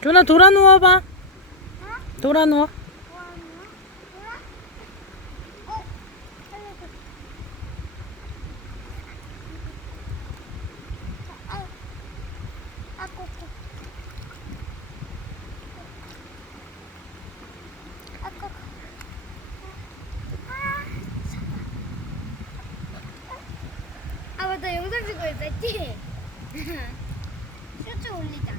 조나 돌아 누워봐. 돌아 누워. 아 맞다 영상 찍고 있었지? 쇼츠 올리자.